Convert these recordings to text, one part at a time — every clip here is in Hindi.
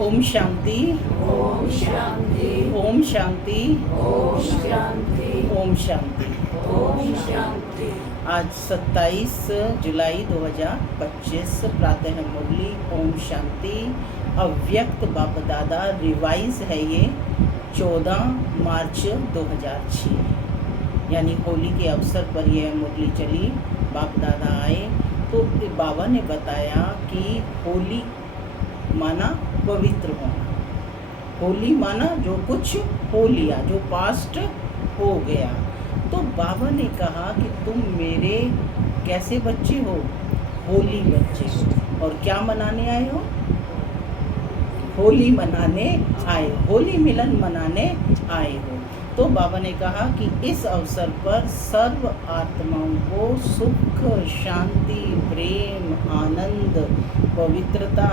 ओम शांति, ओम शांति, ओम शांति, ओम शांति, ओम शांति। ओम शांति। आज 27 जुलाई 2025 प्रातः मुरली ओम शांति अव्यक्त बाप दादा रिवाइज है। ये 14 मार्च 2006 यानी होली के अवसर पर यह मुरली चली। बाप दादा आए तो बाबा ने बताया कि होली माना पवित्र होना, होली माना जो कुछ हो लिया, जो पास्ट हो गया। तो बाबा ने कहा कि तुम मेरे कैसे बच्चे हो? होली बच्चे हो। और क्या मनाने आए हो? होली मनाने आए, होली मिलन मनाने आए हो। तो बाबा ने कहा कि इस अवसर पर सर्व आत्माओं को सुख, शांति, प्रेम, आनंद, पवित्रता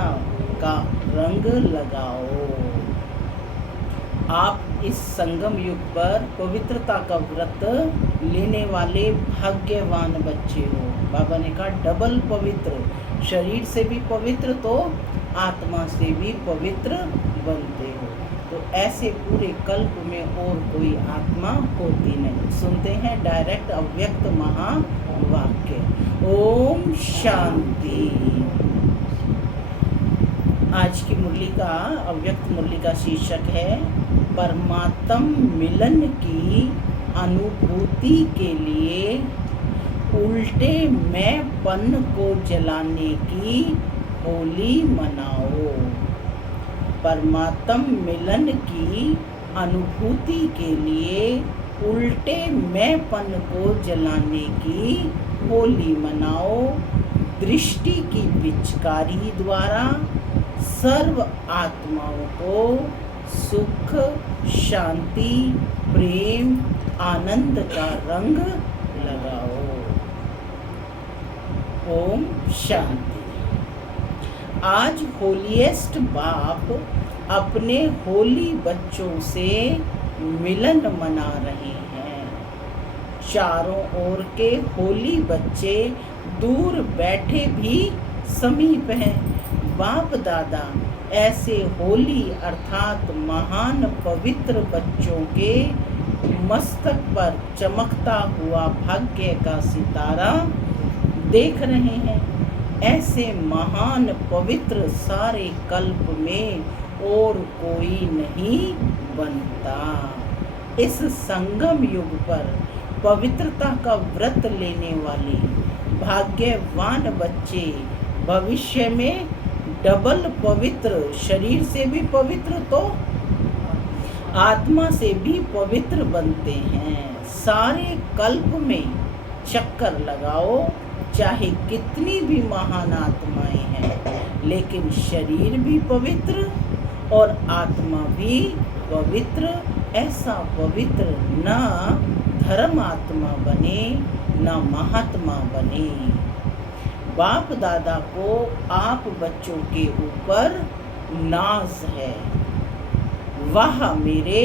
का रंग लगाओ। आप इस संगम युग पर पवित्रता का व्रत लेने वाले भाग्यवान बच्चे हो। बाबा ने कहा डबल पवित्र, शरीर से भी पवित्र तो आत्मा से भी पवित्र बनते हो। तो ऐसे पूरे कल्प में और कोई आत्मा होती नहीं। सुनते हैं डायरेक्ट अव्यक्त महावाक्य। ओम शांति। आज की मुरली का, अव्यक्त मुरली का शीर्षक है परमात्म मिलन की अनुभूति के लिए उल्टे मैंपन को जलाने की होली मनाओ। परमात्म मिलन की अनुभूति के लिए उल्टे मैंपन को जलाने की होली मनाओ। दृष्टि की पिचकारी द्वारा सर्व आत्माओं को सुख, शांति, प्रेम, आनंद का रंग लगाओ। ओम शांति। आज होलीएस्ट बाप अपने होली बच्चों से मिलन मना रहे हैं। चारों ओर के होली बच्चे दूर बैठे भी समीप हैं। बाप दादा ऐसे होली अर्थात महान पवित्र बच्चों के मस्तक पर चमकता हुआ भाग्य का सितारा देख रहे हैं। ऐसे महान पवित्र सारे कल्प में और कोई नहीं बनता। इस संगम युग पर पवित्रता का व्रत लेने वाले भाग्यवान बच्चे भविष्य में डबल पवित्र, शरीर से भी पवित्र तो आत्मा से भी पवित्र बनते हैं। सारे कल्प में चक्कर लगाओ, चाहे कितनी भी महान आत्माएं हैं, लेकिन शरीर भी पवित्र और आत्मा भी पवित्र। ऐसा पवित्र न धर्मात्मा बने न महात्मा बने। बाप दादा को आप बच्चों के ऊपर नाज है। वाह मेरे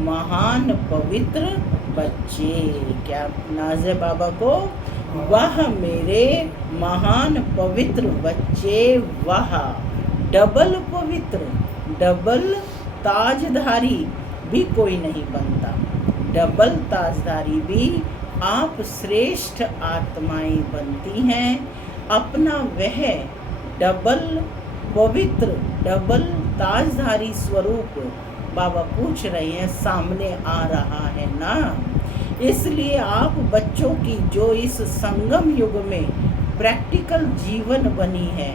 महान पवित्र बच्चे। क्या नाज है बाबा को? वाह मेरे महान पवित्र बच्चे। वाह डबल पवित्र, डबल ताजधारी भी कोई नहीं बनता। डबल ताजधारी भी आप श्रेष्ठ आत्माएं बनती हैं। अपना वह डबल पवित्र, डबल ताजधारी स्वरूप बाबा पूछ रहे हैं, सामने आ रहा है ना। इसलिए आप बच्चों की जो इस संगम युग में प्रैक्टिकल जीवन बनी है,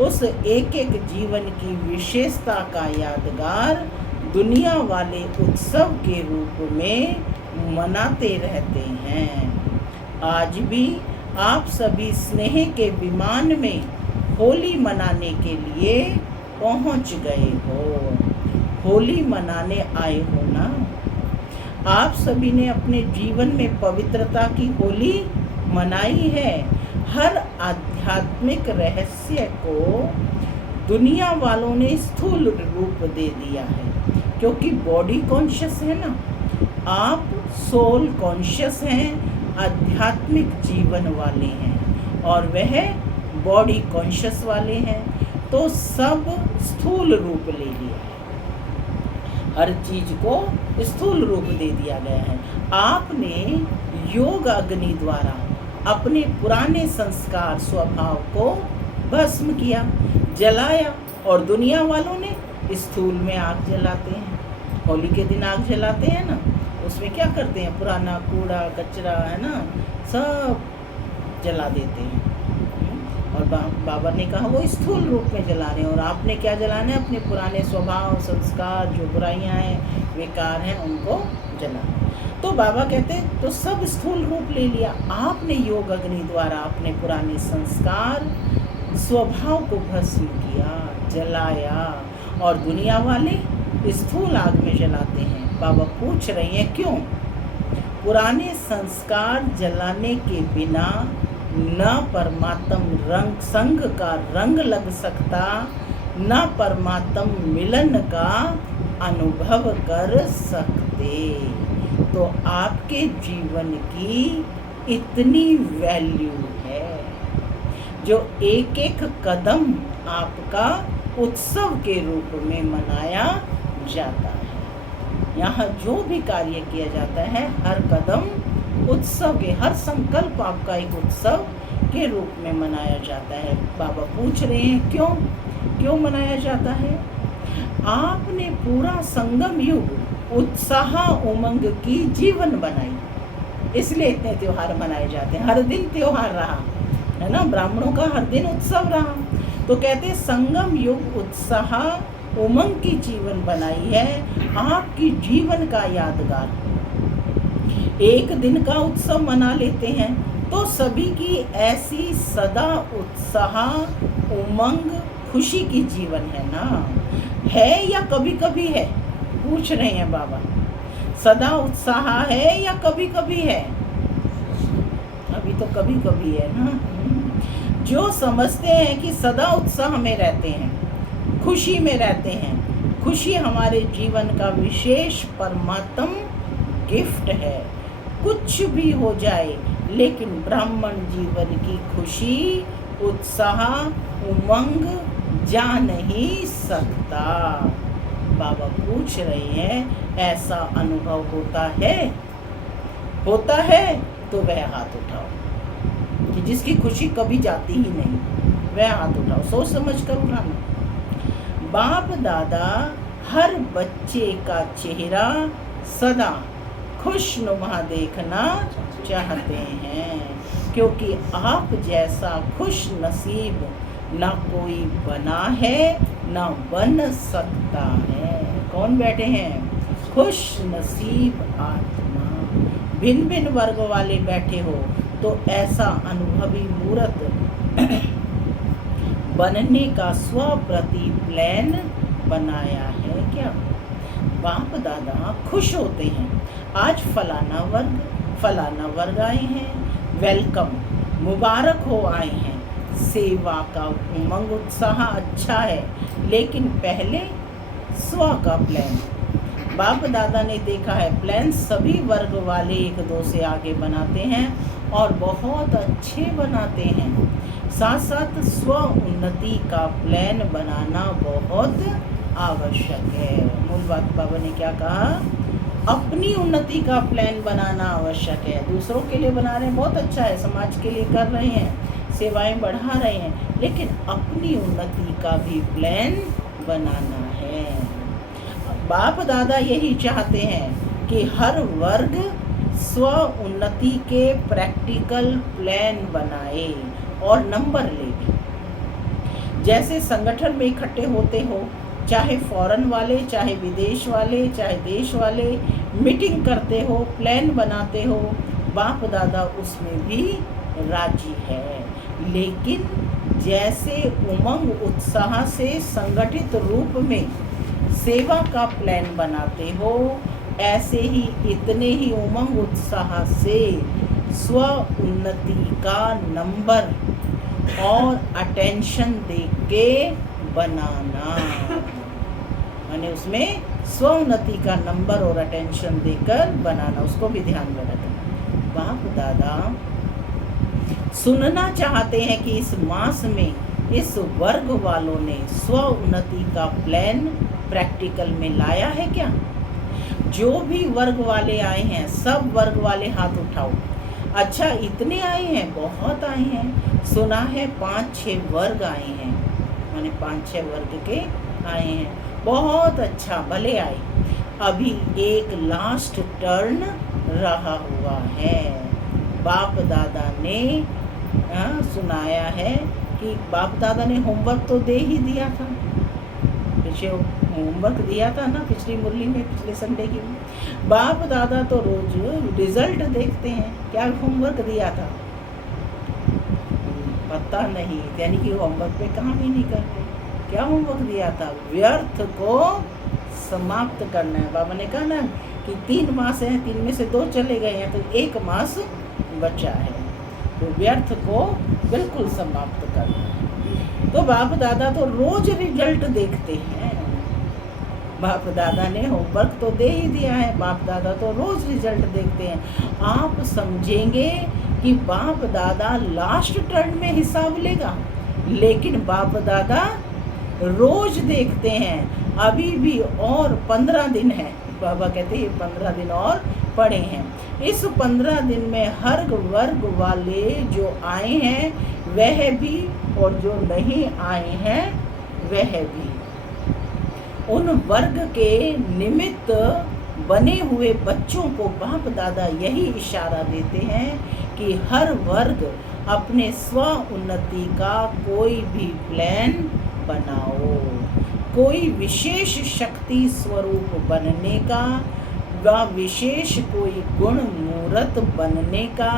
उस एक एक जीवन की विशेषता का यादगार दुनिया वाले उत्सव के रूप में मनाते रहते हैं। आज भी आप सभी स्नेह के विमान में होली मनाने के लिए पहुंच गए हो। होली मनाने आए हो ना। आप सभी ने अपने जीवन में पवित्रता की होली मनाई है। हर आध्यात्मिक रहस्य को दुनिया वालों ने स्थूल रूप दे दिया है, क्योंकि बॉडी कॉन्शियस है ना। आप सोल कॉन्शियस हैं, आध्यात्मिक जीवन वाले हैं, और वह बॉडी कॉन्शियस वाले हैं। तो सब स्थूल रूप ले लिया है, हर चीज को स्थूल रूप दे दिया गया है। आपने योग अग्नि द्वारा अपने पुराने संस्कार स्वभाव को भस्म किया, जलाया, और दुनिया वालों ने स्थूल में आग जलाते हैं। होली के दिन आग जलाते हैं ना, उसमें क्या करते हैं, पुराना कूड़ा कचरा है ना, सब जला देते हैं। और बाबा ने कहा वो स्थूल रूप में जला रहे हैं, और आपने क्या जलाना है, अपने पुराने स्वभाव संस्कार, जो बुराइयां हैं, विकार हैं, उनको जलाना। तो बाबा कहते हैं तो सब स्थूल रूप ले लिया। आपने योग अग्नि द्वारा अपने पुराने संस्कार स्वभाव को भस्म किया, जलाया, और दुनिया वाले स्थूल आग में जलाते हैं। बाबा पूछ रहे हैं क्यों? पुराने संस्कार जलाने के बिना न परमात्म रंग संग का रंग लग सकता, न परमात्म मिलन का अनुभव कर सकते। तो आपके जीवन की इतनी वैल्यू है, जो एक एक कदम आपका उत्सव के रूप में मनाया जाता है। यहाँ जो भी कार्य किया जाता है, हर कदम उत्सव के, हर संकल्प आपका एक उत्सव के रूप में मनाया जाता है। बाबा पूछ रहे हैं क्यों मनाया जाता है? आपने पूरा संगम युग उत्साह उमंग की जीवन बनाई, इसलिए इतने त्योहार मनाए जाते हैं। हर दिन त्योहार रहा है ना, ब्राह्मणों का हर दिन उत्सव रहा। तो कहते संगम युग उत्साह उमंग की जीवन बनाई है, आपकी जीवन का यादगार। एक दिन का उत्सव मना लेते हैं तो सभी की ऐसी सदा उत्साह उमंग खुशी की जीवन है ना, है या कभी कभी है? पूछ रहे हैं बाबा, सदा उत्साह है या कभी कभी है? अभी तो कभी कभी है ना। जो समझते हैं कि सदा उत्साह में रहते हैं, खुशी में रहते हैं, खुशी हमारे जीवन का विशेष परमात्म गिफ्ट है। कुछ भी हो जाए, लेकिन ब्राह्मण जीवन की खुशी, उत्साह, उमंग जा नहीं सकता। बाबा पूछ रहे हैं ऐसा अनुभव होता है? होता है तो वह हाथ उठाओ, कि जिसकी खुशी कभी जाती ही नहीं, वह हाथ उठाओ, सोच समझ कर उठाना। बाप दादा हर बच्चे का चेहरा सदा खुशनुमा देखना चाहते हैं, क्योंकि आप जैसा खुश नसीब ना कोई बना है, ना बन सकता है। कौन बैठे हैं? खुश नसीब आत्मा। भिन्न भिन्न वर्ग वाले बैठे हो तो ऐसा अनुभवी मूर्त बनने का स्वप्रति प्लान बनाया है क्या? बाप दादा खुश होते हैं, आज फलाना वर्ग आए हैं, वेलकम, मुबारक हो आए हैं, सेवा का उमंग उत्साह अच्छा है, लेकिन पहले स्व का प्लान। बाप दादा ने देखा है प्लान सभी वर्ग वाले एक दो से आगे बनाते हैं और बहुत अच्छे बनाते हैं। साथ साथ स्व उन्नति का प्लान बनाना बहुत आवश्यक है। मूल बात बाबा ने क्या कहा? अपनी उन्नति का प्लान बनाना आवश्यक है। दूसरों के लिए बना रहे हैं, बहुत अच्छा है, समाज के लिए कर रहे हैं, सेवाएं बढ़ा रहे हैं, लेकिन अपनी उन्नति का भी प्लान बनाना है। बाप दादा यही चाहते हैं कि हर वर्ग स्व उन्नति के प्रैक्टिकल प्लान बनाए और नंबर ले भी। जैसे संगठन में इकट्ठे होते हो, चाहे फॉरेन वाले, चाहे विदेश वाले, चाहे देश वाले, मीटिंग करते हो, प्लान बनाते हो, बाप दादा उसमें भी राजी है। लेकिन जैसे उमंग उत्साह से संगठित रूप में सेवा का प्लान बनाते हो, ऐसे ही इतने ही उमंग उत्साह से स्व उन्नति का नंबर और अटेंशन दे के बनाना, माने उसमें स्व उन्नति का नंबर और अटेंशन देकर बनाना, उसको भी ध्यान में रखना। बाप दादा सुनना चाहते हैं कि इस मास में इस वर्ग वालों ने स्व उन्नति का प्लान प्रैक्टिकल में लाया है क्या? जो भी वर्ग वाले आए हैं, सब वर्ग वाले हाथ उठाओ। अच्छा, इतने आए हैं? बहुत आए हैं। सुना है 5-6 वर्ग आए हैं, माने 5-6 वर्ग के आए हैं। बहुत अच्छा, भले आए। अभी एक लास्ट टर्न रहा हुआ है। बाप दादा ने सुनाया है कि बाप दादा ने होमवर्क तो दे ही दिया था, पीछे होमवर्क दिया था ना पिछली मुरली में, पिछले संडे की। बाप दादा तो रोज रिजल्ट देखते हैं, क्या होमवर्क दिया था पता नहीं, यानी कि होमवर्क पे काम ही नहीं करते। क्या होमवर्क दिया था? व्यर्थ को समाप्त करना है। बाबा ने कहा ना कि 3 मास हैं, 3 में से 2 चले गए हैं, तो 1 मास बचा है, तो व्यर्थ को बिल्कुल समाप्त करना है। तो बाप दादा तो रोज रिजल्ट देखते हैं। बाप दादा ने होमवर्क तो दे ही दिया है, बाप दादा तो रोज रिजल्ट देखते हैं। आप समझेंगे कि बाप दादा लास्ट टर्न में हिसाब लेगा, लेकिन बाप दादा रोज देखते हैं। अभी भी और 15 दिन है, बाबा कहते हैं 15 दिन और पड़े हैं। इस 15 दिन में हर वर्ग वाले जो आए हैं वह भी, और जो नहीं आए हैं वह भी, उन वर्ग के निमित्त बने हुए बच्चों को बाप दादा यही इशारा देते हैं कि हर वर्ग अपने स्व उन्नति का कोई भी प्लान बनाओ, कोई विशेष शक्ति स्वरूप बनने का, व विशेष कोई गुण मूर्त बनने का,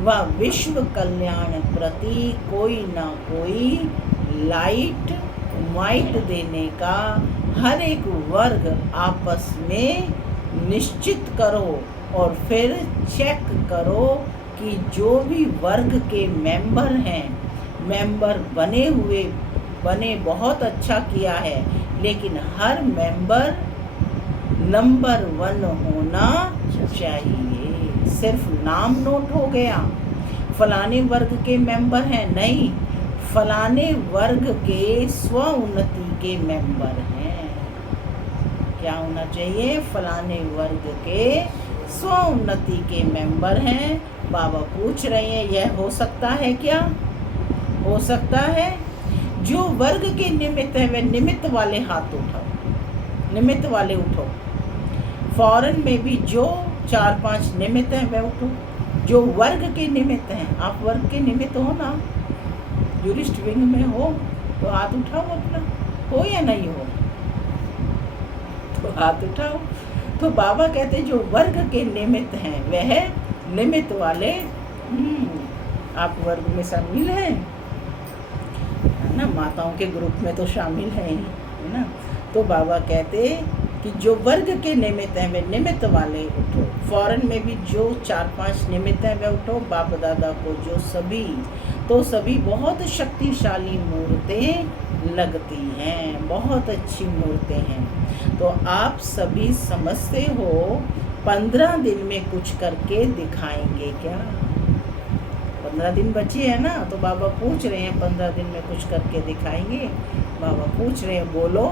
व विश्व कल्याण प्रति कोई ना कोई लाइट वाइट देने का हर एक वर्ग आपस में निश्चित करो, और फिर चेक करो कि जो भी वर्ग के मेंबर हैं, मेंबर बने बहुत अच्छा किया है, लेकिन हर मेंबर नंबर 1 होना चाहिए। सिर्फ नाम नोट हो गया, फलाने वर्ग के मेंबर हैं, नहीं, फलाने वर्ग के स्व उन्नति के मेंबर हैं। क्या होना चाहिए? फलाने वर्ग के स्व उन्नति के मेंबर हैं। बाबा पूछ रहे हैं, यह हो सकता है क्या? हो सकता है। जो वर्ग के निमित्त है वह निमित्त वाले हाथ उठाओ, निमित्त वाले उठो। फॉरेन में भी जो 4-5 निमित्त हैं वह उठो। जो वर्ग के निमित्त हैं, आप वर्ग के निमित्त हो ना, यूरिस्ट विंग में हो तो हाथ उठाओ अपना, हो या नहीं हो तो हाथ उठाओ। तो बाबा कहते जो वर्ग के निमित्त हैं वह निमित्त वाले, आप वर्ग में शामिल हैं, है ना, माताओं के ग्रुप में तो शामिल है ना। तो बाबा कहते कि जो वर्ग के निमित्त हैं वे निमित्त वाले उठो। फॉरेन में भी जो 4-5 निमित्त हैं वे उठो। बाप दादा को जो सभी बहुत शक्तिशाली मूर्तें लगती हैं, बहुत अच्छी मूर्तें हैं। तो आप सभी समझते हो 15 दिन में कुछ करके दिखाएंगे क्या? 15 दिन बचे हैं ना, तो बाबा पूछ रहे हैं 15 दिन में कुछ करके दिखाएंगे। बाबा पूछ रहे हैं, बोलो,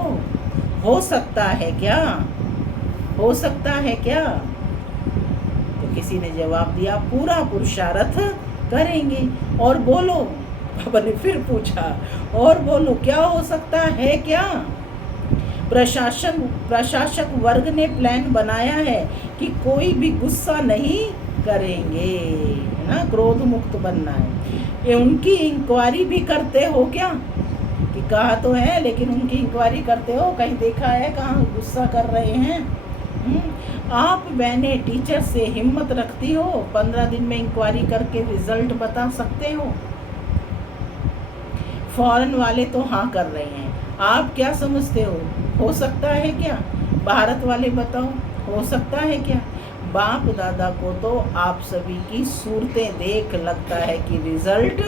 हो सकता है क्या? हो सकता है क्या? तो किसी ने जवाब दिया, पूरा पुरुषार्थ करेंगे। और बोलो, बाबा ने फिर पूछा, और बोलो, क्या हो सकता है क्या? प्रशासक वर्ग ने प्लान बनाया है कि कोई भी गुस्सा नहीं करेंगे, है ना, क्रोध मुक्त बनना है। ये उनकी इंक्वायरी भी करते हो क्या? कि कहा तो है, लेकिन उनकी इंक्वायरी करते हो? कहीं देखा है कहाँ गुस्सा कर रहे हैं? आप बहने टीचर से हिम्मत रखती हो 15 दिन में इंक्वायरी करके रिजल्ट बता सकते हो? फॉरेन वाले तो हाँ कर रहे हैं, आप क्या समझते हो सकता है क्या? भारत वाले बताओ, हो सकता है क्या? बाप दादा को तो आप सभी की सूरतें देख लगता है कि रिजल्ट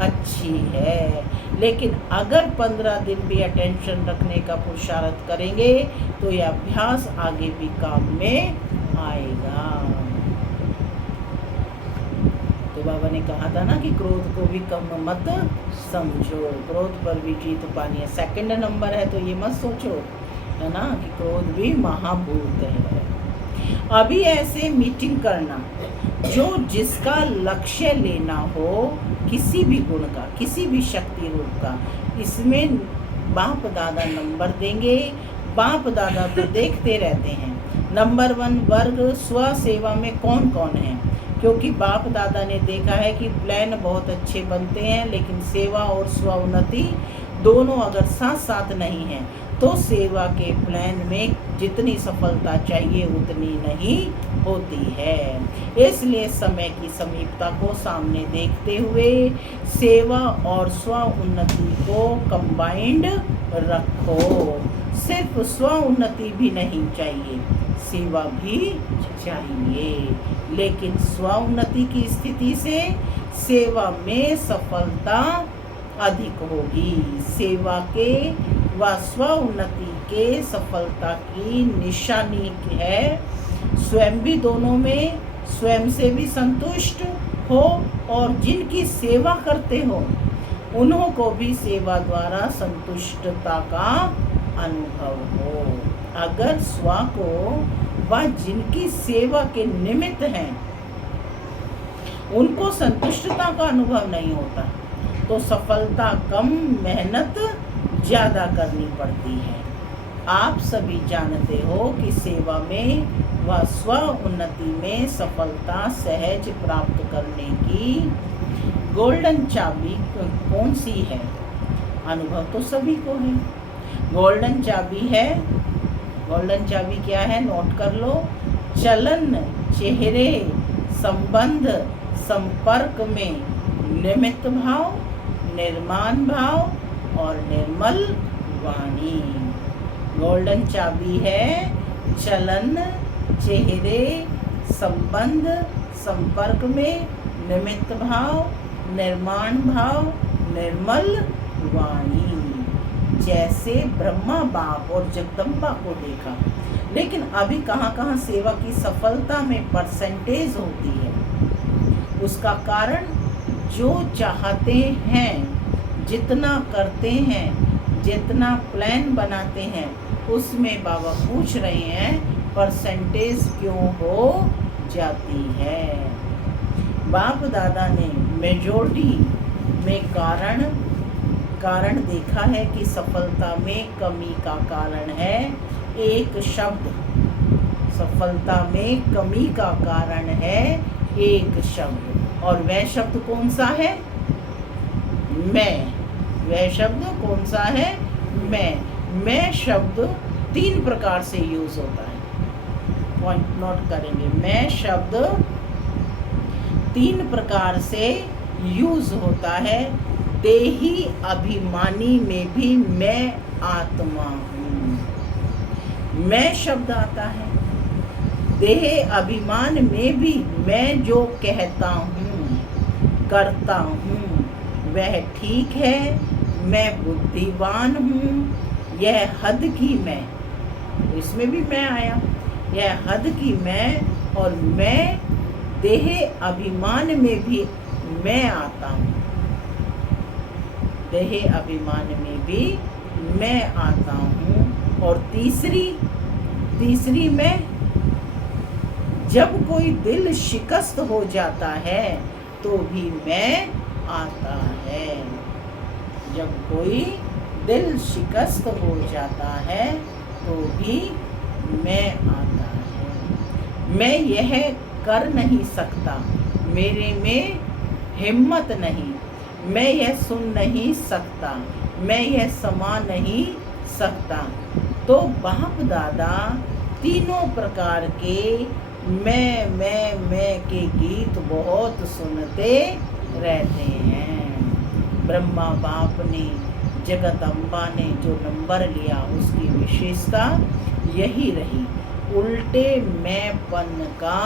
अच्छी है, लेकिन अगर 15 दिन भी अटेंशन रखने का पुरुषार्थ करेंगे तो यह अभ्यास आगे भी काम में आएगा। तो बाबा ने कहा था ना कि क्रोध को भी कम मत समझो, क्रोध पर भी जीत पानी है। सेकंड नंबर है तो ये मत सोचो है ना कि क्रोध भी महाभूत है। अभी ऐसे मीटिंग करना जो जिसका लक्ष्य लेना हो किसी भी गुण का, किसी भी शक्ति रूप का, इसमें बाप दादा नंबर देंगे। बाप दादा तो देखते रहते हैं नंबर 1 वर्ग स्व सेवा में कौन कौन है, क्योंकि बाप दादा ने देखा है कि प्लान बहुत अच्छे बनते हैं, लेकिन सेवा और स्व उन्नति दोनों अगर साथ साथ नहीं है तो सेवा के प्लान में जितनी सफलता चाहिए उतनी नहीं होती है। इसलिए समय की समीपता को सामने देखते हुए सेवा और स्व उन्नति को कंबाइंड रखो। सिर्फ स्व उन्नति भी नहीं चाहिए, सेवा भी चाहिए, लेकिन स्व उन्नति की स्थिति से सेवा में सफलता अधिक होगी। सेवा के व स्व उन्नति के सफलता की निशानी है स्वयं भी दोनों में स्वयं से भी संतुष्ट हो और जिनकी सेवा करते हो उन्हों को भी सेवा द्वारा संतुष्टता का अनुभव हो। अगर स्व को व जिनकी सेवा के निमित्त हैं उनको संतुष्टता का अनुभव नहीं होता तो सफलता कम, मेहनत ज़्यादा करनी पड़ती है। आप सभी जानते हो कि सेवा में व स्व उन्नति में सफलता सहज प्राप्त करने की गोल्डन चाबी कौन सी है? अनुभव तो सभी को है। गोल्डन चाबी है, गोल्डन चाबी क्या है? नोट कर लो। चलन, चेहरे, संबंध, संपर्क में निमित्त भाव, निर्माण भाव और निर्मल वाणी। गोल्डन चाबी है चलन, चेहरे, संबंध, संपर्क में निमित्त भाव, निर्माण भाव, निर्मल वाणी। जैसे ब्रह्मा बाप और जगदम्बा को देखा, लेकिन अभी कहाँ कहाँ सेवा की सफलता में परसेंटेज होती है। उसका कारण जो चाहते हैं, जितना करते हैं, जितना प्लान बनाते हैं, उसमें बाबा पूछ रहे हैं परसेंटेज क्यों हो जाती है। बाप दादा ने मेजॉरिटी में कारण देखा है कि सफलता में कमी का कारण है एक शब्द। सफलता में कमी का कारण है एक शब्द, और वह शब्द कौन सा है? मैं। वह शब्द कौन सा है? मैं शब्द 3 प्रकार से यूज होता है, पॉइंट नोट करेंगे। मैं शब्द 3 प्रकार से यूज होता है। देही अभिमानी में भी मैं आत्मा हूँ, मैं शब्द आता है। देह अभिमान में भी मैं जो कहता हूँ, करता हूँ, वह ठीक है, मैं बुद्धिमान हूँ, यह हद की मैं। इसमें भी मैं आया, यह हद की मैं, और मैं देह अभिमान में भी मैं आता हूँ। देह अभिमान में भी मैं आता हूँ। और तीसरी मैं, जब कोई दिल शिकस्त हो जाता है तो भी मैं आता है। जब कोई दिल शिकस्त हो जाता है तो भी मैं आता है। मैं यह कर नहीं सकता, मेरे में हिम्मत नहीं, मैं यह सुन नहीं सकता, मैं यह समा नहीं सकता। तो बाप दादा तीनों प्रकार के मैं के गीत बहुत सुनते रहते हैं। ब्रह्मा बाप ने, जगत अम्बा ने जो नंबर लिया उसकी विशेषता यही रही, उल्टे मैंपन का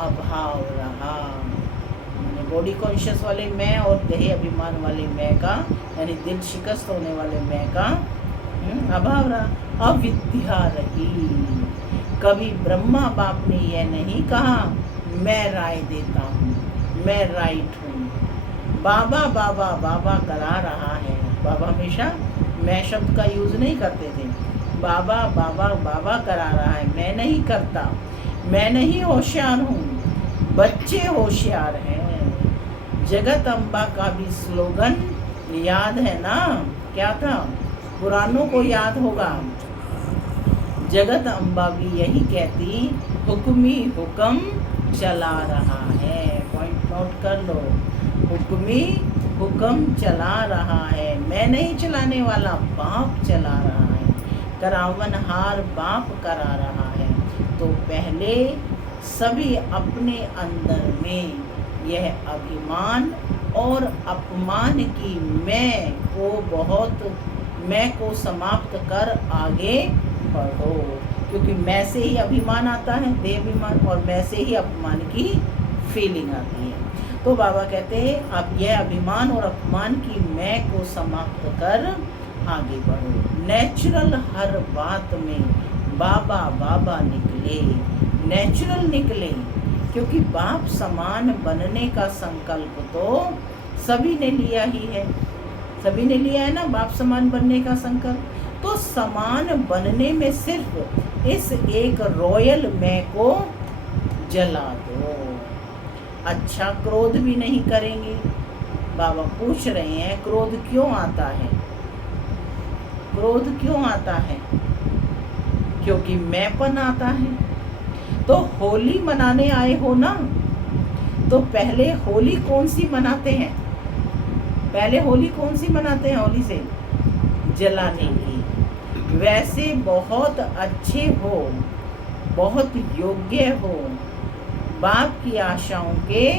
अभाव रहा। बॉडी कॉन्शियस वाले मैं और देह अभिमान वाले मैं का, यानी दिल शिकस्त होने वाले मैं का अभाव रहा, अविद्या रही। कभी ब्रह्मा बाप ने यह नहीं कहा मैं राय देता हूँ, मैं राइट हूँ। बाबा बाबा बाबा करा रहा है। बाबा हमेशा मैं शब्द का यूज़ नहीं करते थे। बाबा बाबा बाबा करा रहा है, मैं नहीं करता। मैं नहीं होशियार हूँ, बच्चे होशियार हैं। जगत अम्बा का भी स्लोगन याद है ना? क्या था? पुरानों को याद होगा। जगत अम्बा भी यही कहती, हुक्मी हुक्म चला रहा है। पॉइंट नोट कर लो, हुक्मी हुक्म चला रहा है। मैं नहीं चलाने वाला, बाप चला रहा है। करावनहार बाप करा रहा है। तो पहले सभी अपने अंदर में यह अभिमान और अपमान की मैं को समाप्त कर आगे बढ़ो। क्योंकि मैं से ही अभिमान आता है, देह अभिमान, और मैं से ही अपमान की फीलिंग आती है। तो बाबा कहते हैं अब यह अभिमान और अपमान की मैं को समाप्त कर आगे बढ़ो। नेचुरल हर बात में बाबा बाबा निकले, नेचुरल निकले, क्योंकि बाप समान बनने का संकल्प तो सभी ने लिया ही है। सभी ने लिया है ना बाप समान बनने का संकल्प। तो समान बनने में सिर्फ इस एक रॉयल मैं को जला दो। अच्छा, क्रोध भी नहीं करेंगे। बाबा पूछ रहे हैं क्रोध क्यों आता है? क्रोध क्यों आता है? क्योंकि मैंपन आता है। तो होली मनाने आए हो ना, तो पहले होली कौन सी मनाते हैं? पहले होली कौन सी मनाते हैं? होली से जलाने की। वैसे बहुत अच्छे हो, बहुत योग्य हो, बाप की आशाओं के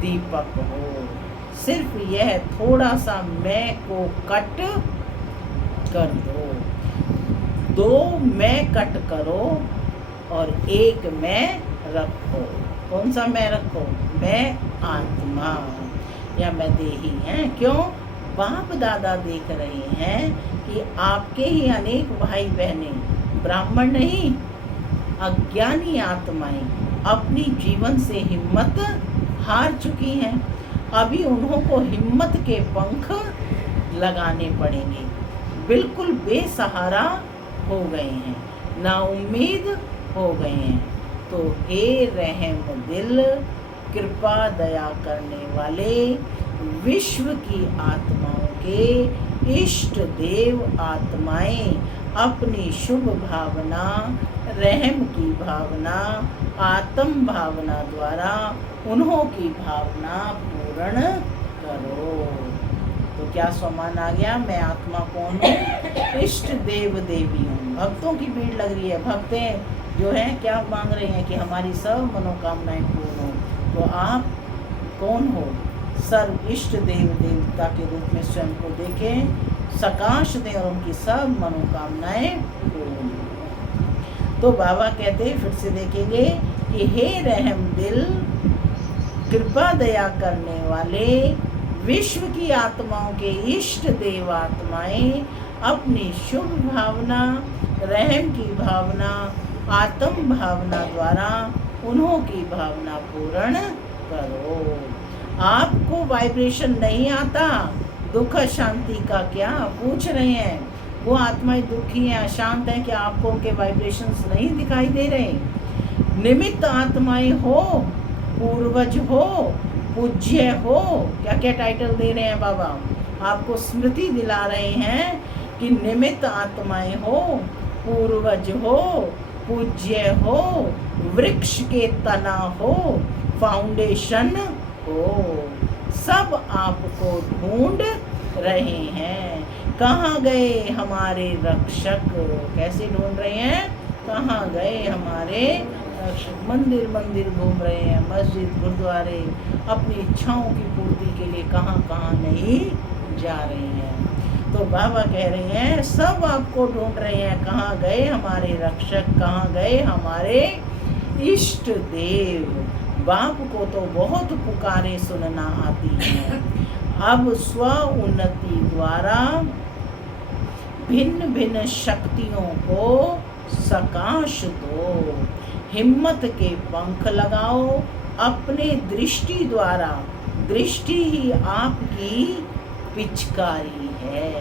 दीपक हो। सिर्फ यह थोड़ा सा मैं को कट कर दो मैं कट करो और एक मैं रखो। कौन सा मैं रखो? मैं आत्मा या मैं देही है। क्यों? बाप दादा देख रहे हैं कि आपके ही अनेक भाई बहने, ब्राह्मण नहीं, अज्ञानी आत्माएं अपनी जीवन से हिम्मत हार चुकी हैं। अभी उन्हों को हिम्मत के पंख लगाने पड़ेंगे। बिल्कुल बेसहारा हो गए हैं, नाउम्मीद हो गए हैं। तो हे रहम दिल, कृपा दया करने वाले, विश्व की आत्माओं के इष्ट देव आत्माएं अपनी शुभ भावना, रहम की भावना, आत्म भावना द्वारा उन्हों की भावना पूर्ण करो। तो क्या स्वमान आ गया? मैं आत्मा कौन हूँ? इष्ट देव देवी हूँ। भक्तों की भीड़ लग रही है। भक्तें जो हैं क्या मांग रहे हैं कि हमारी सब मनोकामनाएं पूर्ण हो। तो आप कौन हो? सर्व इष्ट देव देवता के रूप में स्वयं को देखें, सकाश दें और उनकी सब मनोकामनाएं पूर्ण हो। तो बाबा कहते हैं, फिर से देखेंगे कि हे रहम दिल, कृपा दया करने वाले, विश्व की आत्माओं के इष्ट देव आत्माएं अपनी शुभ भावना, रहम की भावना, आत्म भावना द्वारा उन्हों की भावना पूर्ण करो। आपको वाइब्रेशन नहीं आता, दुख शांति का क्या पूछ रहे हैं? वो आत्माएं दुखी हैं, अशांत हैं, क्या आपको उनके वाइब्रेशंस नहीं दिखाई दे रहे? निमित्त आत्माएं हो, पूर्वज हो, पूज्य हो, क्या क्या टाइटल दे रहे हैं बाबा? आपको स्मृति दिला रहे हैं कि निमित्त आत्माएं हो, पूर्वज हो, पूज्य हो, वृक्ष के तना हो, फाउंडेशन हो, सब आपको ढूंढ रहे हैं। कहाँ गए हमारे रक्षक? कैसे ढूंढ रहे हैं? कहाँ गए हमारे रक्षक? मंदिर मंदिर घूम रहे हैं, मस्जिद गुरुद्वारे, अपनी इच्छाओं की पूर्ति के लिए कहाँ कहाँ नहीं जा रहे हैं। तो बाबा कह रहे हैं सब आपको ढूंढ रहे हैं, कहाँ गए हमारे रक्षक, कहाँ गए हमारे इष्ट देव। बाप को तो बहुत पुकारे सुनना आती है। अब स्व उन्नति द्वारा भिन्न भिन्न शक्तियों को सकाश दो, हिम्मत के पंख लगाओ, अपने दृष्टि द्वारा, दृष्टि ही आपकी पिचकारी है,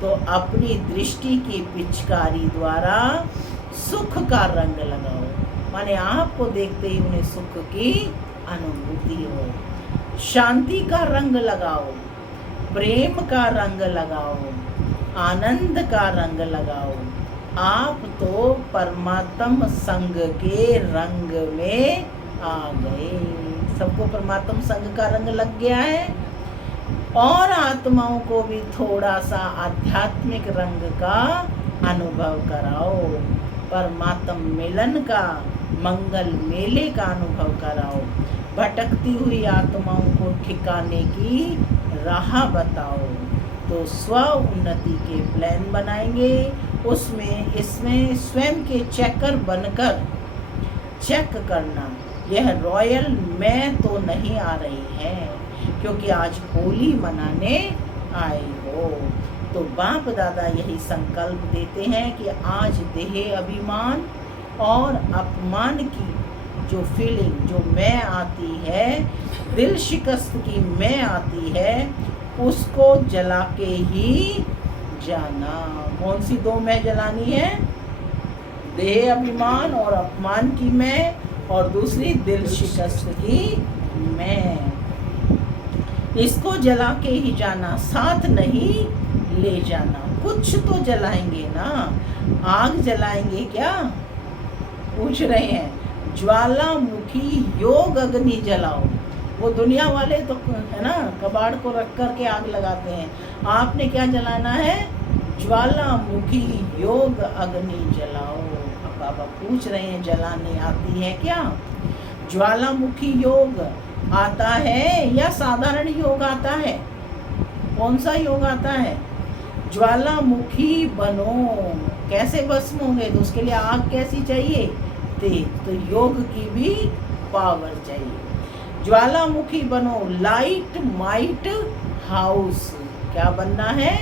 तो अपनी दृष्टि की पिचकारी द्वारा सुख का रंग लगाओ, माने आपको देखते ही उन्हें सुख की अनुभूति हो। शांति का रंग लगाओ, प्रेम का रंग लगाओ, आनंद का रंग लगाओ। आप तो परमात्म संग के रंग में आ गए। सबको परमात्म संग का रंग लग गया है। और आत्माओं को भी थोड़ा सा आध्यात्मिक रंग का अनुभव कराओ, परमात्म मिलन का, मंगल मेले का अनुभव कराओ। भटकती हुई आत्माओं को ठिकाने की राह बताओ। तो स्व उन्नति के प्लान बनाएंगे, उसमें इसमें स्वयं के चेकर बनकर चेक करना, यह रॉयल मैं तो नहीं आ रही है, क्योंकि आज होली मनाने आए हो। तो बाप दादा यही संकल्प देते हैं कि आज देह अभिमान और अपमान की जो फीलिंग, जो मैं आती है, दिल शिकस्त की मैं आती है, उसको जला के ही जाना। कौन सी दो मैं जलानी है? देह अभिमान और अपमान की मैं, और दूसरी दिल शिकस्त की मैं। इसको जला के ही जाना, साथ नहीं ले जाना। कुछ तो जलाएंगे ना, आग जलाएंगे क्या? पूछ रहे हैं। ज्वालामुखी योग अग्नि जलाओ। वो दुनिया वाले तो है ना, कबाड़ को रख कर के आग लगाते हैं। आपने क्या जलाना है? ज्वालामुखी योग अग्नि जलाओ। अब बाबा पूछ रहे हैं, जलाने आती है क्या? ज्वालामुखी योग आता है या साधारण योग आता है? कौन सा योग आता है? ज्वालामुखी बनो। कैसे भस्म होंगे? तो उसके लिए आग कैसी चाहिए? तेज। तो योग की भी पावर चाहिए। ज्वालामुखी बनो, लाइट माइट हाउस। क्या बनना है?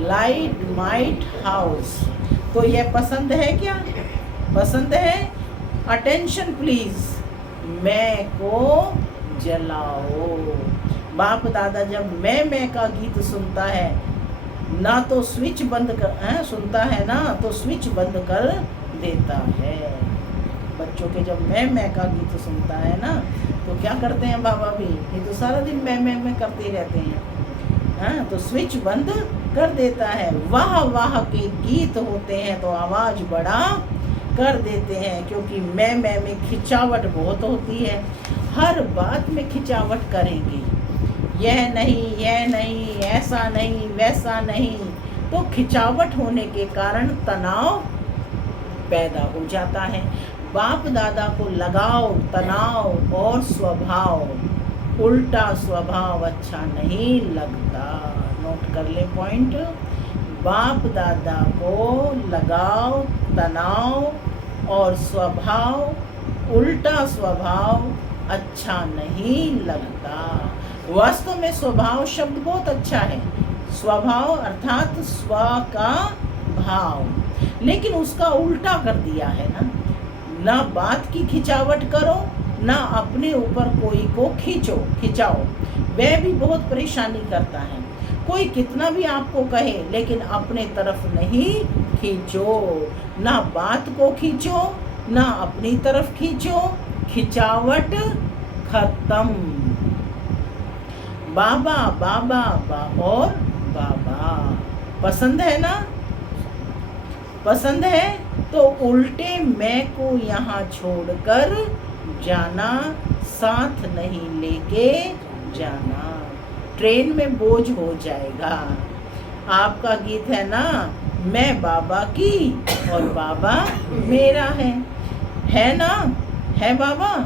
Light might house. तो ये पसंद है क्या? पसंद है? Attention please. मैं को जलाओ। बाप दादा जब मैं का गीत सुनता है ना, तो स्विच बंद कर सुनता है ना, तो स्विच बंद कर देता है। बच्चों के जब मैं का गीत सुनता है ना, तो क्या करते हैं बाबा भी? ये तो सारा दिन मैं करते रहते हैं। तो स्विच बंद कर देता है। वाह वाह के गीत होते हैं तो आवाज बड़ा कर देते हैं, क्योंकि मैं में खिंचावट बहुत होती है। हर बात में खिंचावट करेंगे, यह नहीं, ऐसा नहीं, वैसा नहीं। तो खिंचावट होने के कारण तनाव पैदा हो जाता है। बाप दादा को लगाव, तनाव और स्वभाव, उल्टा स्वभाव अच्छा नहीं लगता। नोट कर ले पॉइंट। बाप दादा को लगाव, तनाव और स्वभाव, उल्टा स्वभाव अच्छा नहीं लगता। वास्तव में स्वभाव शब्द बहुत अच्छा है। स्वभाव अर्थात स्व का भाव, लेकिन उसका उल्टा कर दिया है ना बात की खिंचावट करो, ना अपने ऊपर कोई को खिंचाओ। वह भी बहुत परेशानी करता है। कोई कितना भी आपको कहे, लेकिन अपने तरफ नहीं खींचो। ना बात को खींचो, ना अपनी तरफ खींचो। खिंचावट खत्म। बाबा बाबा और बाबा पसंद है ना? पसंद है तो उल्टे मैं को यहाँ छोड़कर जाना, साथ नहीं लेके जाना। ट्रेन में बोझ हो जाएगा। आपका गीत है ना, मैं बाबा की और बाबा मेरा है ना? है बाबा?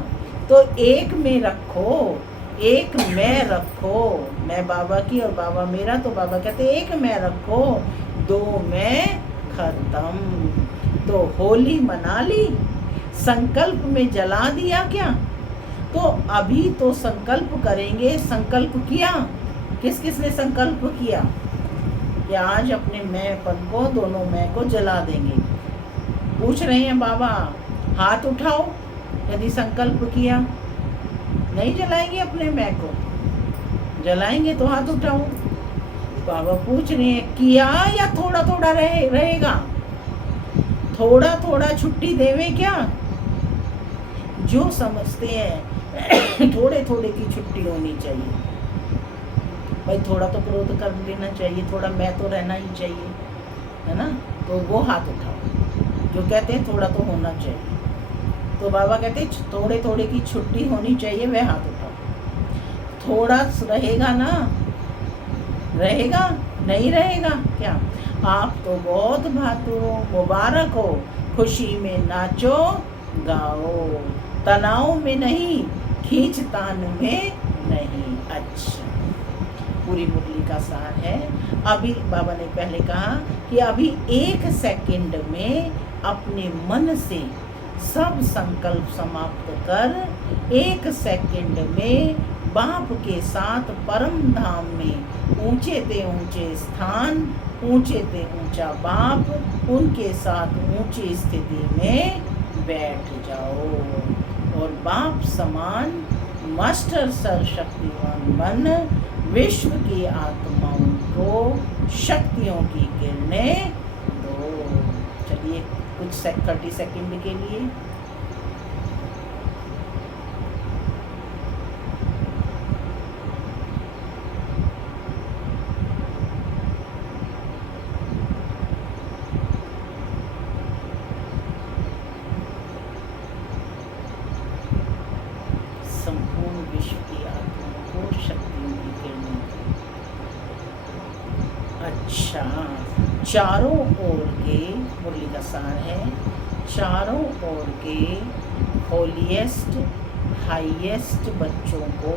तो एक में रखो, एक मैं रखो। मैं बाबा की और बाबा मेरा, तो बाबा कहते एक मैं रखो, दो मैं खत्म। तो होली मना ली, संकल्प में जला दिया क्या? तो अभी तो संकल्प करेंगे। संकल्प किया, किस किस ने संकल्प किया कि आज अपने मैंपन को, दोनों मैं को जला देंगे? पूछ रहे हैं बाबा, हाथ उठाओ यदि संकल्प किया। नहीं जलाएंगे अपने मैं को? जलाएंगे तो हाथ उठाओ। बाबा पूछ रहे हैं किया या थोड़ा थोड़ा रहेगा? थोड़ा थोड़ा छुट्टी देवे क्या? जो समझते हैं थोड़े थोड़े की छुट्टी होनी चाहिए। भाई थोड़ा तो क्रोध कर लेना चाहिए, थोड़ा मैं तो रहना ही चाहिए, है ना? तो वो हाथ उठाओ जो कहते हैं थोड़ा तो होना चाहिए। तो बाबा कहते हैं थोड़े थोड़े की छुट्टी होनी चाहिए, वह हाथ उठाओ। थोड़ा रहेगा ना? रहेगा? नहीं रहेगा क्या? आप तो बहुत भातु मुबारक हो, खुशी में नाचो गाओ, तनाव में नहीं, खींचतान में नहीं। अच्छा, पूरी मुरली का सार है। अभी बाबा ने पहले कहा कि अभी 1 सेकंड में अपने मन से सब संकल्प समाप्त कर 1 सेकंड में बाप के साथ परम धाम में ऊंचे ते ऊंचे स्थान, ऊंचे ते ऊंचा बाप, उनके साथ ऊंची स्थिति में बैठ जाओ और बाप समान मास्टर सर्वशक्तिवान बन विश्व की आत्माओं को शक्तियों की किरणें दो। चलिए कुछ 30 सेकंड के लिए संपूर्ण विश्व की आत्माओं को शक्तियों की किरणें। अच्छा, चारों ओर के मुरली का सार है, चारों ओर के होलीएस्ट हाईएस्ट बच्चों को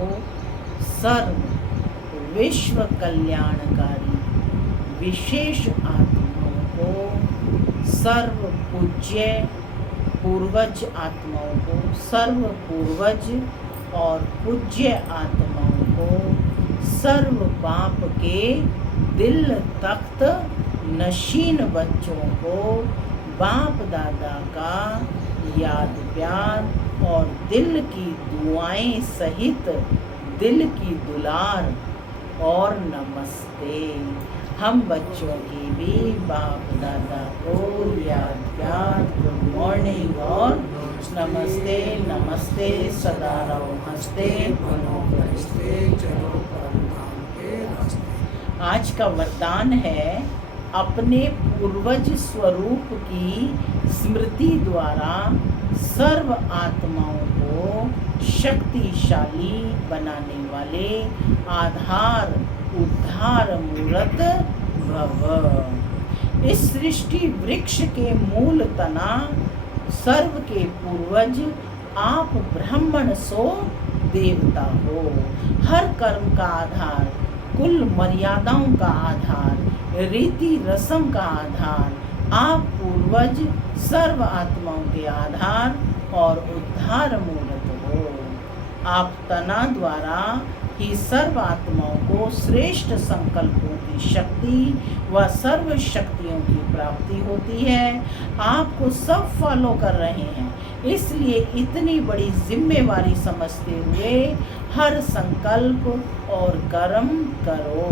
सर्व विश्व कल्याणकारी विशेष आत्माओं को, सर्व पूज्य पूर्वज आत्माओं को, सर्व पूर्वज और पूज्य आत्माओं को, सर्व बाप के दिल तख्त नशीन बच्चों को बाप दादा का याद प्यार और दिल की दुआएं सहित दिल की दुलार और नमस्ते। हम बच्चों की भी बाप दादा को याद प्यार, गुड मॉर्निंग और नमस्ते। नमस्ते, सदा रहो हंसते, बनो फरिश्ते, चलो परम धाम के रास्ते। आज का वरदान है अपने पूर्वज स्वरूप की स्मृति द्वारा सर्व आत्माओं को शक्तिशाली बनाने वाले आधार उद्धार मूर्त भव। इस सृष्टि वृक्ष के मूल तना सर्व के पूर्वज आप ब्राह्मण सो देवता हो। हर कर्म का आधार, कुल मर्यादाओं का आधार, रीति रस्म का आधार आप पूर्वज सर्व आत्माओं के आधार और उद्धार मूर्त हो। आप तना द्वारा ही सर्व आत्माओं को श्रेष्ठ संकल्पों की शक्ति व सर्व शक्तियों की प्राप्ति होती है। आपको सब फॉलो कर रहे हैं, इसलिए इतनी बड़ी जिम्मेवारी समझते हुए हर संकल्प और कर्म करो,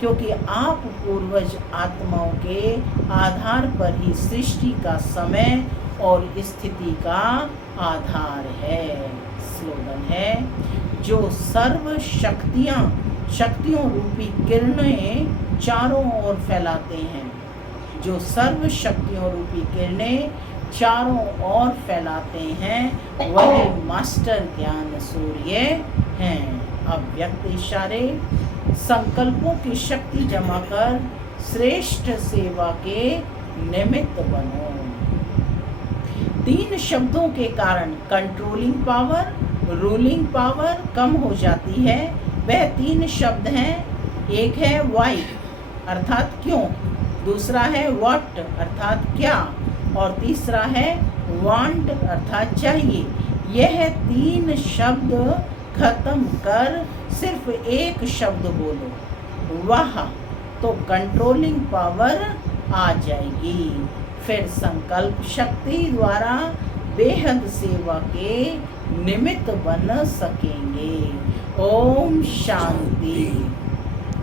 क्योंकि आप पूर्वज आत्माओं के आधार पर ही सृष्टि का समय और स्थिति का आधार है। स्लोगन है, जो सर्व शक्तियों रूपी किरणें चारों ओर फैलाते हैं, जो सर्व शक्तियों रूपी किरणें चारों ओर फैलाते हैं, वही मास्टर ज्ञान सूर्य हैं। अव्यक्त इशारे संकल्पों की शक्ति जमा कर श्रेष्ठ सेवा के निमित्त बनो। 3 शब्दों के कारण कंट्रोलिंग पावर, रूलिंग पावर कम हो जाती है। वह 3 शब्द हैं। एक है वाई अर्थात क्यों, दूसरा है व्हाट अर्थात क्या, और तीसरा है वांट अर्थात चाहिए। यह 3 शब्द खत्म कर सिर्फ एक शब्द बोलो, वाह, तो कंट्रोलिंग पावर आ जाएगी। फिर संकल्प शक्ति द्वारा बेहद सेवा के निमित्त बन सकेंगे। ओम शांति।